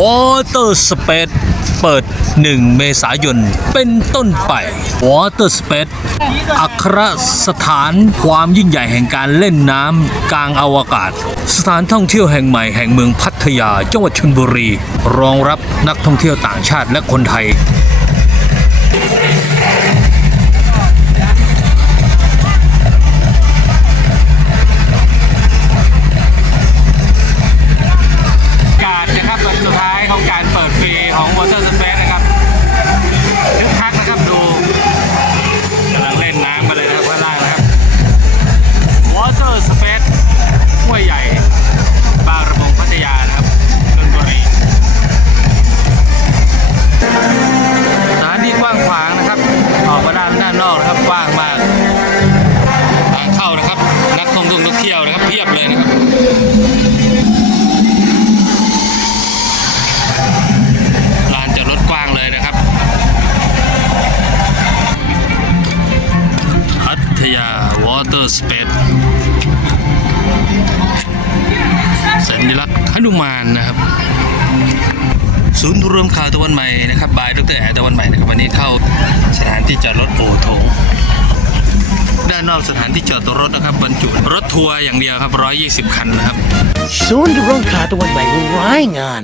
วอเตอร์สเปซเปิด 1 เมษายน เป็นต้นไปวอเตอร์สเปซอัครสถานความยิ่งใหญ่แห่งการเล่นน้ำกลางอวกาศ สถานท่องเที่ยวแห่งใหม่แห่งเมืองพัทยาจังหวัดชลบุรี รองรับนักท่องเที่ยวต่างชาติและคนไทย ของ Water Space นะครับคึกคักนะครับดูกำลังเล่นน้ำกันเลยนะครับข้างล่างนะครับ Water Space ห้วยใหญ่บางระมงพัทยานะครับชลบุรีสถานที่กว้างขวางนะครับ ออกมาด้านด้านนอกนะครับกว้างมากทางเข้านะครับ นักท่องเที่ยวนักเที่ยวนะครับเพียบเลยนะครับาวอเตอร์สเปซสัญลักษณ์หนุมานนะครับ ศูนย์รวมข่าวตะวันใหม่นะครับบายดรแอร์ตะวันใหม่นะครับวันนี้เข้าสถานที่จอดรถโอโถงด้านนอกสถานที่จอดรถนะครับบรรจุรถทัวร์อย่างเดียวครับ 120 คันนะครับ ศูนย์รวมข่าวตะวันใหม่รายงาน